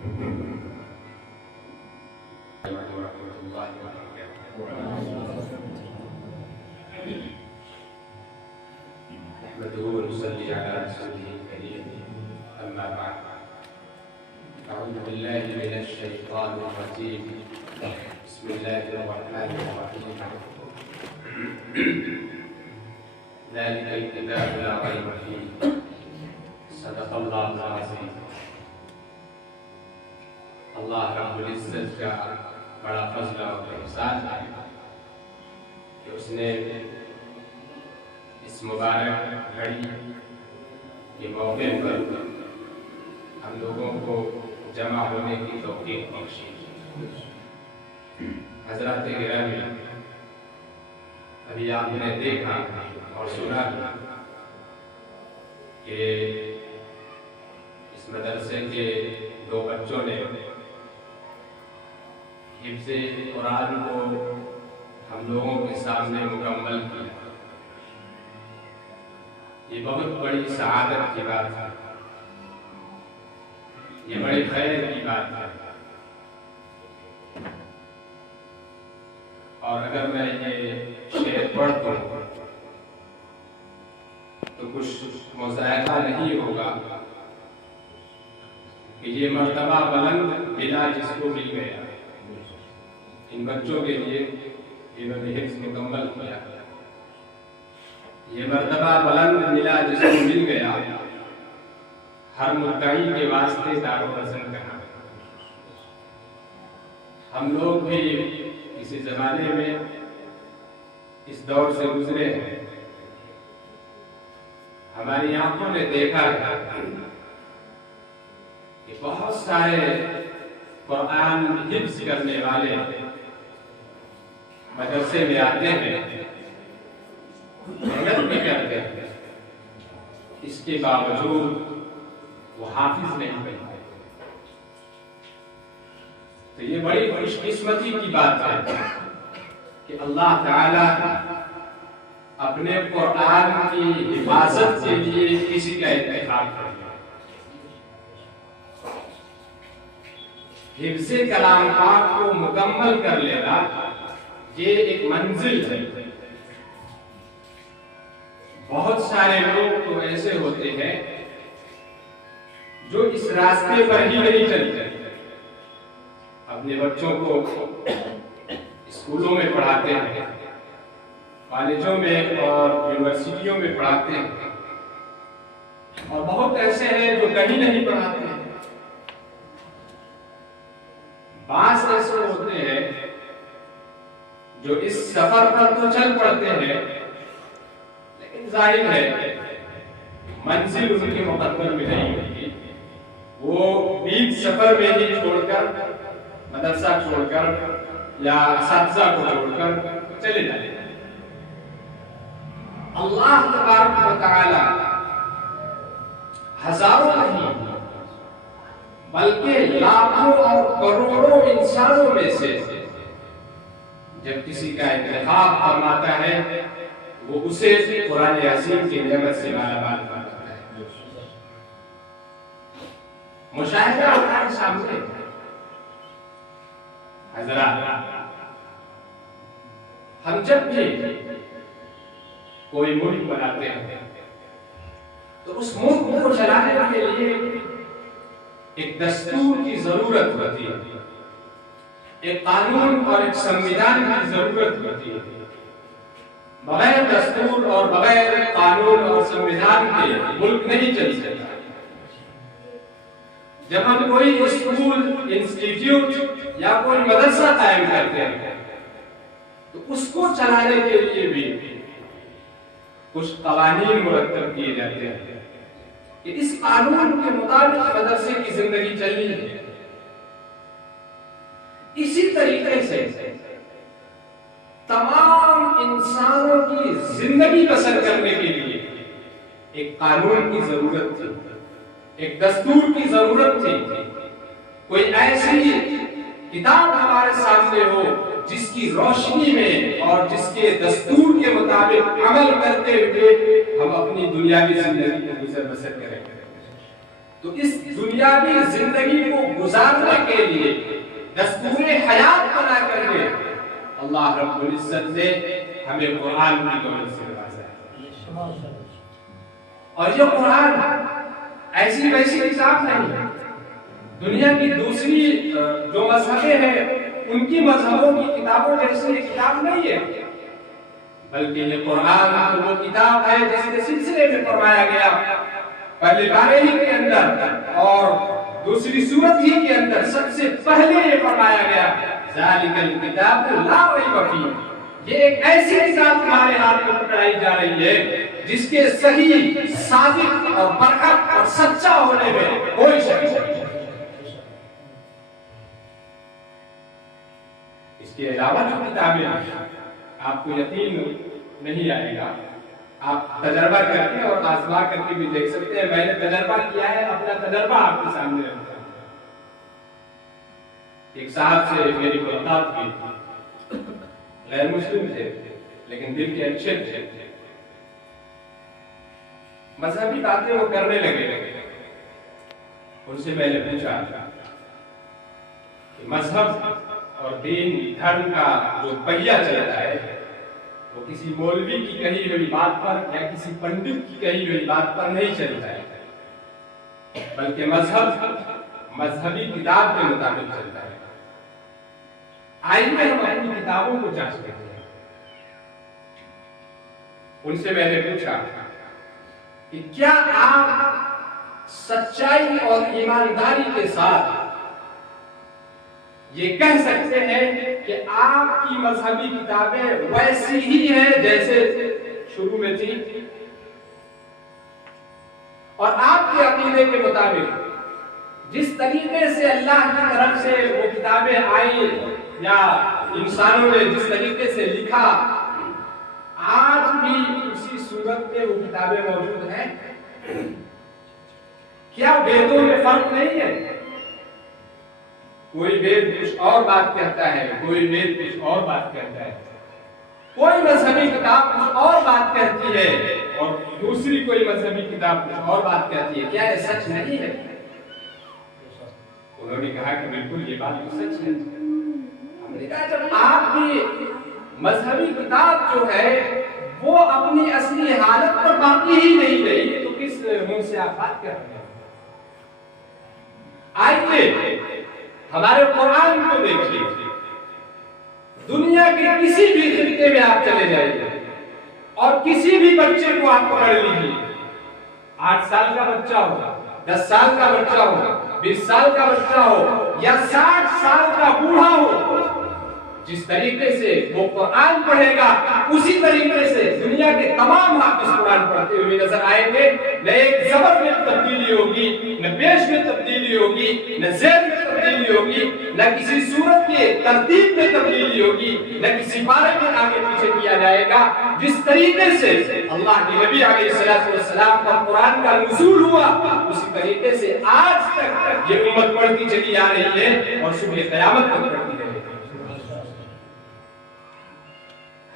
نحمده ونصلي على رسوله الكريم أما بعد أعوذ بالله من الشيطان الرجيم بسم الله الرحمن الرحيم ذلك الكتاب لا ريب فيه صدق الله العظيم. اللہ رب العزت کا بڑا فضل اور احسان ہے کہ اس نے اس مبارک گھڑی کے موقع پر ہم لوگوں کو جمع ہونے کی توفیق بخشی. حضرات گرامی، ابھی آپ نے دیکھا اور سنا کہ اس مدرسے کے 2 بچوں نے حفظ قرآن کو ہم لوگوں کے سامنے مکمل کیا. یہ بہت بڑی سعادت کی بات ہے، یہ بڑی خیر کی بات ہے. اور اگر میں یہ شعر پڑھتا ہوں تو کچھ مذائقہ نہیں ہوگا کہ یہ مرتبہ بلند بلا جس کو مل گیا. ان بچوں کے لیے انہوں نے حفظ مکمل کیا. یہ مرتبہ بلند ملا جس کو مل گیا، ہر مدعی کے واسطے دار و رسن کہا. ہم لوگ بھی کسی زمانے میں اس دور سے گزرے ہیں. ہماری آنکھوں نے دیکھا ہے کہ بہت سارے قرآن حفظ کرنے والے مدرسے میں آتے ہیں، محنت بھی کرتے ہیں، اس کے باوجود وہ حافظ نہیں بنتے. تو یہ بڑی خوش قسمتی کی بات ہے کہ اللہ تعالی اپنے قرآن کی حفاظت کے لیے کسی کا انتخاب کرتا ہے. حفظ کلام پاک کو مکمل کر لینا یہ ایک منزل ہے. بہت سارے لوگ تو ایسے ہوتے ہیں جو اس راستے پر ہی نہیں چلتے. اپنے بچوں کو اسکولوں میں پڑھاتے ہیں، کالجوں میں اور یونیورسٹیوں میں پڑھاتے ہیں، اور بہت ایسے ہیں جو کہیں نہیں پڑھاتے ہیں. بعض ایسے ہوتے ہیں جو اس سفر پر تو چل پڑتے ہیں، لیکن ظاہر ہے منزل ان کے مقدر میں نہیں ہوتی. وہ بیچ سفر میں ہی چھوڑ کر، مدرسہ چھوڑ کر یا اساتذہ کو چھوڑ کر چلے جاتے ہیں. اللہ تبارک و تعالی ہزاروں نہیں بلکہ لاکھوں اور کروڑوں انسانوں میں سے جب کسی کا انتخاب فرماتا ہے وہ اسے قرآن عظیم کی نعمت سے مالا مال فرماتا ہے. مشاہدہ ہمارے سامنے حضرات، ہم جب بھی کوئی ملک بناتے ہیں تو اس ملک کو چلانے کے لیے ایک دستور کی ضرورت ہوتی ہے، ایک قانون اور ایک سنویدھان کی ضرورت ہوتی ہے. بغیر دستور اور بغیر قانون اور سنویدھان کے ملک نہیں چل سکتا. جب ہم کوئی اسکول، انسٹیٹیوٹ یا کوئی مدرسہ قائم کرتے ہیں تو اس کو چلانے کے لیے بھی کچھ قوانین مرتب کیے جاتے ہیں کہ اس قانون کے مطابق مدرسے کی زندگی چلنی ہے. اسی طریقے سے تمام انسانوں کی زندگی بسر کرنے کے لیے ایک قانون کی ضرورت تھی، ایک دستور کی ضرورت تھی. کوئی ایسی کتاب ہمارے سامنے ہو جس کی روشنی میں اور جس کے دستور کے مطابق عمل کرتے ہوئے ہم اپنی دنیا کی زندگی کو گزر بسر کریں. تو اس دنیاوی زندگی کو گزارنے کے لیے دستور حیات بنا کر کے اللہ رب العزت نے ہمیں قرآن کی دولت سے نوازا ہے۔ اور یہ قرآن ایسی ویسی کتاب نہیں، دنیا کی دوسری جو مذہبیں ہیں ان کی مذہبوں کی کتابوں جیسے یہ کتاب نہیں ہے، بلکہ یہ قرآن وہ کتاب ہے جس کے سلسلے میں فرمایا گیا پہلے بارے ہی کے اندر اور دوسری سورت ہی کے اندر سب سے پہلے یہ فرمایا گیا ذالک الکتاب لا ریب فیہ، یہ ایک ایسی کتاب تمہارے ہاتھ میں پکڑائی جا رہی ہے جس کے صحیح، صادق اور برحق اور سچا ہونے میں کوئی شک نہیں۔ اس کے علاوہ جو کتابیں آپ کو یقین نہیں آئے گا، آپ تجربہ کر کے اور آزما کر کے بھی دیکھ سکتے ہیں۔ میں نے تجربہ کیا ہے، اپنا تجربہ آپ کے سامنے رکھتا ہوں۔ ایک صاحب سے میری ملاقات ہوئی، غیر مسلم تھے لیکن دل کے اچھے تھے، مذہبی باتیں وہ کرنے لگے۔ ان سے میں نے پوچھا کہ مذہب اور دین دھرم کا جو پہیہ چلتا ہے وہ کسی مولوی کی کہی ہوئی بات پر یا کسی پنڈت کی کہی ہوئی بات پر نہیں چلتا ہے، بلکہ مذہب مذہبی کتاب کے مطابق چلتا ہے۔ آئیے ہم اپنی کتابوں کو جانچ کرتے ہیں۔ ان سے میں نے پوچھا کہ کیا آپ سچائی اور ایمانداری کے ساتھ یہ کہہ سکتے ہیں کہ آپ کی مذہبی کتابیں ویسی ہی ہیں جیسے شروع میں تھی، اور آپ کے عقیدے کے مطابق جس طریقے سے اللہ کی طرف سے وہ کتابیں آئی یا انسانوں نے جس طریقے سے لکھا آج بھی اسی صورت میں وہ کتابیں موجود ہیں؟ کیا ویدوں میں فرق نہیں ہے؟ کوئی وید کچھ اور بات کہتا ہے، کوئی وید کچھ اور بات کہتا ہے، کوئی مذہبی کتاب کچھ اور بات کہتی ہے اور دوسری کوئی مذہبی کتاب کچھ اور بات کہتی ہے۔ کیا یہ سچ نہیں ہے؟ انہوں نے کہا کہ بالکل یہ بات تو سچ ہے۔ ہم نے کہا جب آپ کی مذہبی کتاب جو ہے وہ اپنی اصلی حالت پر باقی ہی نہیں رہی تو کس منہ سے آپ بات کر رہے ہیں؟ آئیے ہمارے قرآن کو دیکھیے، دنیا کے کسی بھی خطے میں آپ چلے جائیے اور کسی بھی بچے کو آپ پکڑ لیجیے، 8 سال کا بچہ ہو، 10 سال کا بچہ ہو، 20 سال کا بچہ ہو یا 60 سال کا بوڑھا ہو، جس طریقے سے وہ قرآن پڑھے گا اسی طریقے سے دنیا کے تمام حافظ قرآن پڑھتے ہوئے نظر آئیں گے۔ نہ ایک زبر میں تبدیلی ہوگی، نہ پیش میں تبدیلی ہوگی، نہ زیر میں تبدیلی ہوگی، نہ کسی سورت کے ترتیب میں تبدیلی ہوگی، نہ کسی بارے میں آگے پیچھے کیا جائے گا۔ جس طریقے سے اللہ کے نبی علیہ السلام پر قرآن کا نزول ہوا اسی طریقے سے آج تک یہ امت پڑھتی چلی آ رہی ہے اور صبح قیامت تک پڑھتی رہے گی۔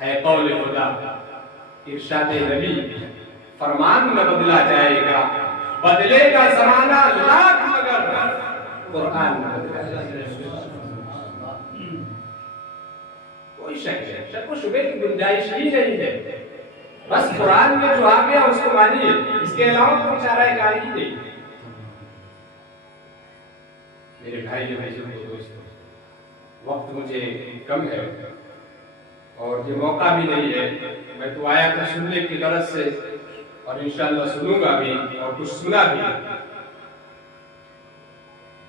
ہے قول خدا، ارشاد نبی، فرمان نہ بدلا جائے گا، بدلے گا زمانہ لاکھ مگر قرآن نہ بدلا جائے گا۔ کوئی شک و شبہ کی گنجائش ہی نہیں ہے، بس قرآن میں جو آ گیا اس کو مانیے، اس کے علاوہ کوئی چارہ کاری ہی نہیں۔ میرے بھائی دوستو، وقت مجھے کم ہے اور یہ موقع بھی نہیں ہے، میں تو آیا تھا سننے کی غرض سے اور انشاءاللہ سنوں گا بھی اور کچھ سنا بھی۔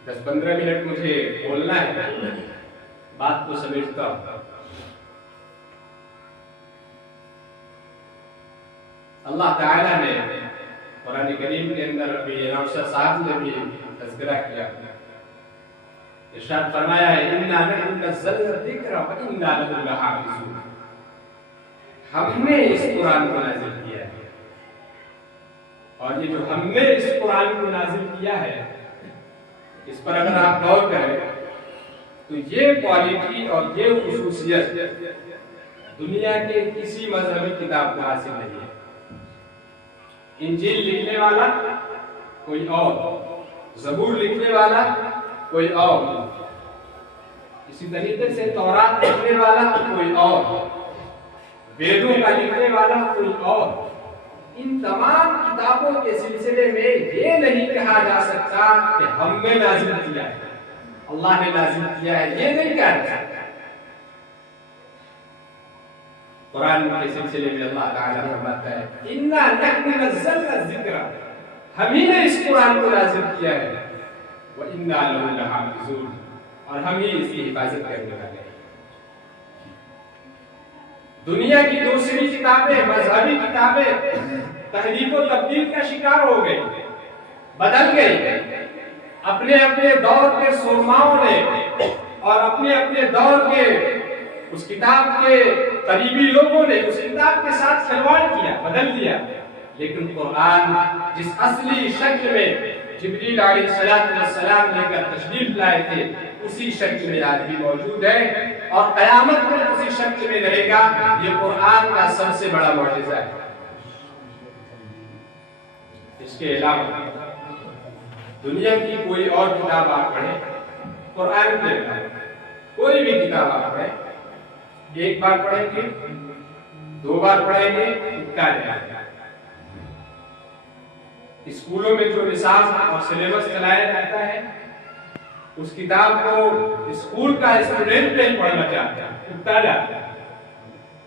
10-15 منٹ مجھے بولنا ہے، بات کو سمجھتا ہوں۔ اللہ تعالیٰ نے قرآن کریم کے اندر ابھی نوشہ صاحب نے بھی تذکرہ کیا، ارشاد فرمایا ہے اِنَّا نَحْنُ نَزَّلْنَا الذِّكْرَ وَإِنَّا لَهُ لَحَافِظُونَ۔ ہم نے اس قرآن کو نازل کیا ہے، اور یہ جو ہم نے اس قرآن کو نازل کیا ہے اس پر اگر آپ غور کریں تو یہ کوالٹی اور یہ خصوصیت دنیا کے کسی مذہبی کتاب کو حاصل نہیں ہے۔ انجیل لکھنے والا کوئی اور، زبور لکھنے والا کوئی اور، اسی طریقے سے تورات لکھنے والا کوئی اور، ویدوں کا لکھنے والا کوئی اور۔ ان تمام کتابوں کے سلسلے میں یہ نہیں کہا جا سکتا کہ ہم نے نازل کیا ہے، اللہ نے نازل کیا ہے، یہ نہیں کہا جا سکتا۔ قرآن کے سلسلے میں اللہ تعالیٰ فرماتا ہے اِنَّا نَحْنُ نَزَّلْنَا الذِّكْرَ، ہم ہی نے اس قرآن کو نازل کیا ہے، وَإِنَّا لَهُ لَحَافِظُونَ، اور ہم ہی اس کی حفاظت کرنے والے ہیں۔ دنیا کی دوسری کتابیں، مذہبی کتابیں تحریف و تبدیل کا شکار ہو گئی، بدل گئی۔ اپنے اپنے دور کے سرماؤں نے اور اپنے اپنے دور کے اس کتاب کے قریبی لوگوں نے اس کتاب کے ساتھ کھلواڑ کیا، بدل دیا۔ لیکن قرآن جس اصلی شکل میں جبریل علیہ السلام لے کر تشریف لائے تھے، اسی شکل میں آج بھی موجود ہے اور قیامت میں اسی شکل میں رہے گا۔ یہ قرآن کا سب سے بڑا معجزہ ہے۔ اس کے علاوہ دنیا کی کوئی اور کتاب آپ پڑھیں، قرآن کے علاوہ کوئی بھی کتاب آپ پڑھیں، ایک بار پڑھیں گے، دو بار پڑھیں گے، اٹھتا جائے گا۔ اسکولوں میں جو نصاب اور سلیبس چلایا جاتا ہے، اس کتاب کو اسکول کا اسٹوڈنٹ نہیں پڑھنا چاہتا، اٹھتا جاتا ہے۔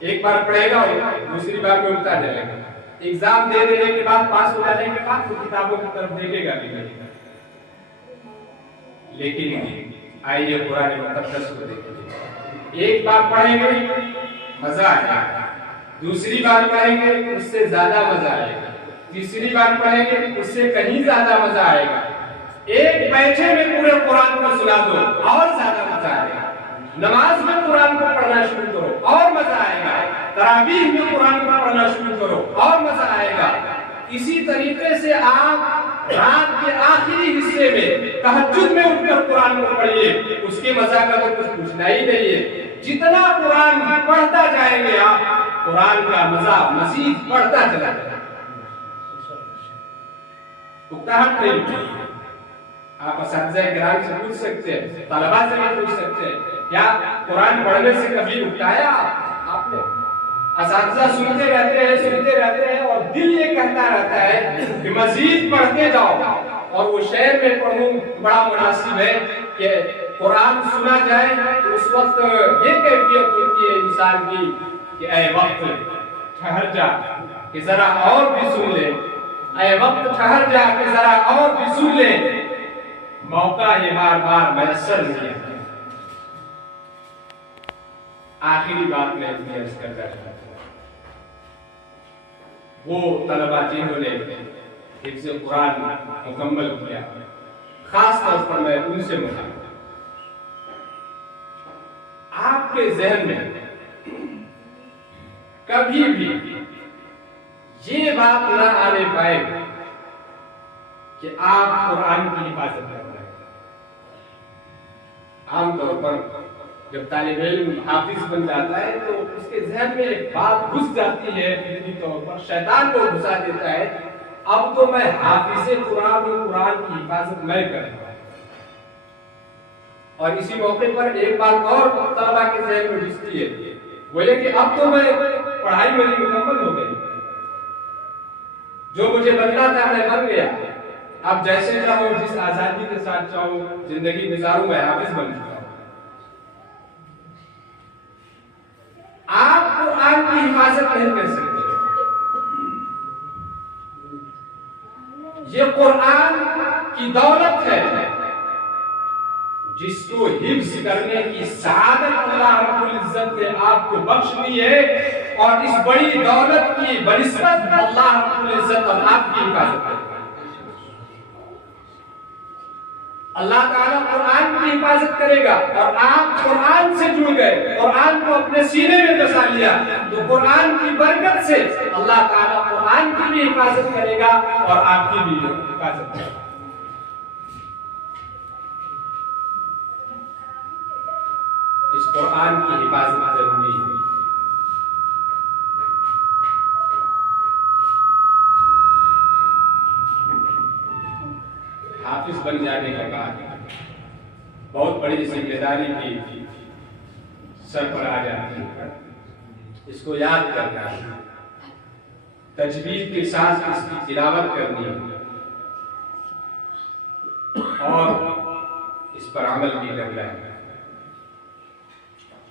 ایک بار پڑھے گا اور دوسری بار میں اٹھتا جائے گا۔ ایگزام دے دینے کے بعد، پاس ہو جانے کے بعد وہ کتابوں کی طرف دیکھے گا بھی نہیں۔ لیکن آئیے قرآن مقدس کو دیکھیں، ایک بار پڑھیں گے مزہ آئے گا، دوسری بار پڑھیں گے اس سے زیادہ مزہ آئے گا، تیسری بار پڑھیں گے اس سے کہیں زیادہ مزہ آئے گا۔ ایک بیٹھے میں پورے قرآن کو سنا دو اور زیادہ مزہ آئے گا۔ نماز میں قرآن کو پڑھنا شروع کرو اور مزہ آئے گا۔ تراویح میں قرآن کو پڑھنا شروع کرو اور مزہ آئے گا۔ اسی طریقے سے آپ رات کے آخری حصے میں تہجد میں اٹھ کر قرآن کو پڑھیے، اس کے مزہ کا تو کچھ پوچھنا ہی نہیں ہے۔ جتنا قرآن پڑھتا جائیں گے آپ، قرآن کا مزہ مزید بڑھتا چلا جائے گا۔ اکتاہٹ نہیں، آپ اساتذہ کرام سے پوچھ سکتے ہیں، طلباء سے بھی پوچھ سکتے ہیں، کیا قرآن پڑھنے سے کبھی اکتایا آپ نے؟ اساتذہ سنتے رہتے ہیں اور دل یہ کہتا رہتا ہے کہ مزید پڑھتے جاؤ۔ اور وہ شعر میں پڑھوں بڑا مناسب ہے کہ قرآن سنا جائے تو اس وقت یہ کیفیت ہوتی ہے انسان کی کہ اے وقت ٹھہر جا کہ ذرا اور بھی سن لے، اے وقت ٹھہر جا کہ ذرا اور بھی سن لے، موقع یہ بار بار میسر نہیں ہے۔ آخری بات میں عرض کرتا ہوں، وہ طلبہ جنہوں نے حفظ قرآن مکمل کیا، خاص طور پر میں ان سے مخاطب، آپ کے ذہن میں کبھی بھی یہ بات نہ آنے پائے کہ آپ قرآن کی حفاظت کر رہے ہیں۔ عام طور پر جب طالب علم حافظ بن جاتا ہے تو اس کے ذہن میں ایک بات گھس جاتی ہے، فطری طور پر شیطان کو گھسا دیتا ہے، اب تو میں حافظ قرآن ہوں، قرآن کی حفاظت میں کروں گا۔ اور اسی موقع پر ایک بات اور طلبہ کے ذہن میں گھستی ہے، وہ یہ کہ اب تو میں پڑھائی میری مکمل ہو گئی، جو مجھے بننا تھا میں بن گیا، اب جیسے چاہوں جس آزادی کے ساتھ چاہوں زندگی گزاروں، میں حافظ بن چکا ہوں۔ آپ قرآن کی حفاظت نہیں کر سکتے۔ یہ قرآن کی دولت ہے جس کو حفظ کرنے کی سعادت اللہ رب العزت نے آپ کو بخش دی ہے، اور اس بڑی دولت کی بنسبت اللہ رب العزت اور آپ کی حفاظت کرے گا۔ اللہ تعالیٰ قرآن کی حفاظت کرے گا، اور آپ قرآن سے جڑ گئے، قرآن کو اپنے سینے میں بسا لیا، تو قرآن کی برکت سے اللہ تعالیٰ قرآن کی بھی حفاظت کرے گا اور آپ کی بھی حفاظت کرے گا۔ اس قرآن کی حفاظت ضروری ہے۔ حافظ بن جانے کے بعد بہت بڑی ذمہ داری کی سر پر آ جاتی ہے. اس کو یاد کرنا ہے، تجوید کے ساتھ اس کی تلاوت کرنی ہے اور اس پر عمل بھی کرنا ہے.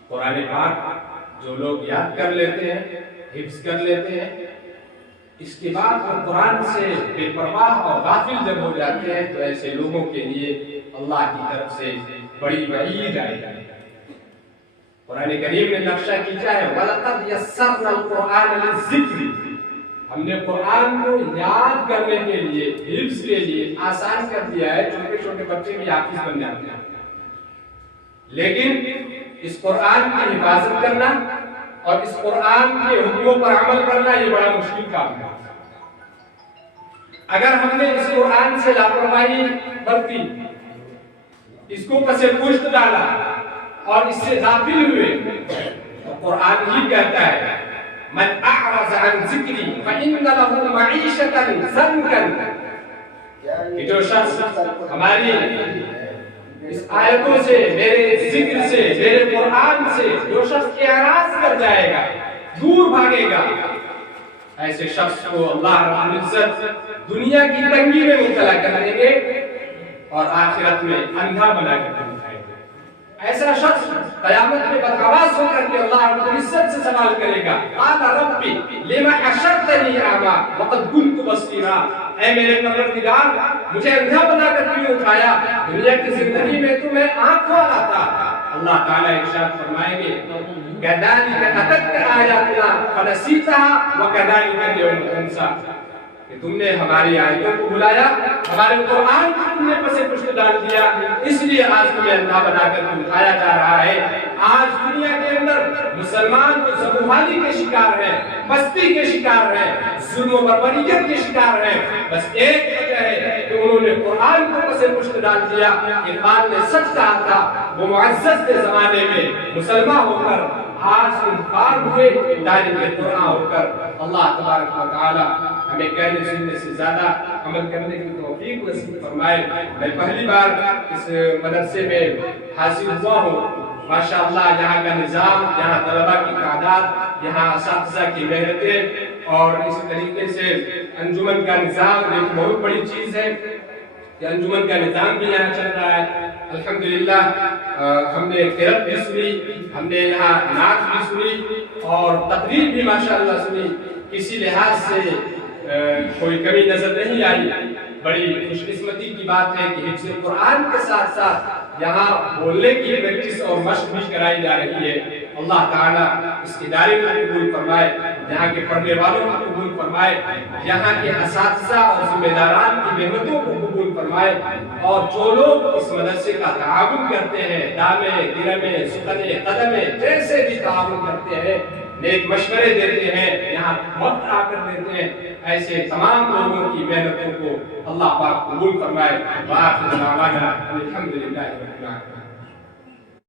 قرآن پاک جو لوگ یاد کر لیتے ہیں، حفظ کر لیتے ہیں، اس کے بعد وہ قرآن سے بے پرواہ اور غافل جب ہو جاتے ہیں تو ایسے لوگوں کے لیے اللہ کی طرف سے بڑی وعید آئی ہے. قرآن کریم نے نقشہ کھینچا ہے وَلَقَدْ يَسَّرْنَا الْقُرْآنَ لِلذِّكْرِ، ہم نے قرآن کو یاد کرنے کے لیے، حفظ کے لیے آسان کر دیا ہے. چھوٹے چھوٹے بچے بھی حافظ بن جاتے ہیں، لیکن اس قرآن کی حفاظت کرنا اور اس قرآن کے حکموں پر عمل کرنا یہ بڑا مشکل کام ہے. اگر ہم نے اس قرآن سے لاپرواہی برتی، اس کو پسے پشت ڈالا اور اس سے غافل ہوئے تو قرآن ہی کہتا ہے من اعرض عن ذکری فإن له معیشة ضنکا، کہ جو شخص ہماری اس آیتوں سے، میرے ذکر سے، میرے قرآن سے جو شخص اعراض کر جائے گا، دور بھاگے گا، ایسے شخص کو اللہ رب العزت دنیا کی تنگی میں مبتلا کر دیں گے اور آخرت میں اندھا بنا کر دکھائیں گے. ایسا شخص قیامت میں بدحواس ہو کر کے اللہ رب العزت سے سوال کرے گا قال ربی لما حشرتنی اعمی وقد كنت بصیرا، اے میرے پروردگار مجھے اندھا بنا کر کیوں اٹھایا، دنیا کی زندگی میں تو میں آنکھ والا تھا. اللہ تعالیٰ ارشاد فرمائیں گے كذلك أتتك آياتنا فنسيتها وكذلك اليوم تنسى، کہ تم نے ہماری آیتوں کو بلایا، ہمارے قرآن کو تم نے پسے پشت ڈال دیا، اس لیے آج تمہیں اندھا بنا کر دکھایا جا رہا ہے. آج دنیا کے اندر مسلمان تو ذبحالی کے شکار ہیں، مستی کے شکار ہیں، ظلم و بربریت کے شکار ہیں. بس ایک وجہ ہے کہ انہوں نے قرآن کو پسے پشت ڈال دیا. اقبال نے سچ کہا تھا، وہ معزز کے زمانے میں مسلمان ہو کر آج انکار ہوئے تاریخ قرآن ہو کر. اللہ تبارک و تعالی ہمیں کہنے سننے سے زیادہ عمل کرنے کی توفیق نصیب فرمائے. میں پہلی بار اس مدرسے میں حاضر ہوا ہوں. ماشاءاللہ یہاں کا نظام، یہاں طلبہ کی تعداد، یہاں اساتذہ کی محنتیں اور اسی طریقے سے انجمن کا نظام ایک بہت بڑی چیز ہے کہ انجمن کا نظام بھی یہاں چل رہا ہے. الحمدللہ ہم نے قرأت بھی سنی، ہم نے یہاں نعت بھی سنی اور تقریر بھی ماشاءاللہ سنی. کسی لحاظ سے کوئی کمی نظر نہیں آئی. بڑی خوش قسمتی کی بات ہے کہ حفظ قرآن کے ساتھ ساتھ یہاں بولنے کی پریکٹس اور مشق بھی کرائی جا رہی ہے. اللہ تعالیٰ اس ادارے کو قبول فرمائے، یہاں کے پڑھنے والوں کو قبول فرمائے، یہاں کے اساتذہ اور ذمہ داران کی محنتوں کو قبول فرمائے. اور جو لوگ اس مدرسے کا تعاون کرتے ہیں، دامے درمے سخنے قدمے جیسے بھی تعاون کرتے ہیں، نیک مشورے دیتے ہیں، یہاں وقت آ کر دیتے ہیں، ایسے تمام لوگوں کی محنتوں کو اللہ پاک قبول فرمائے. وآخر دعوانا الحمدللہ رب العالمین.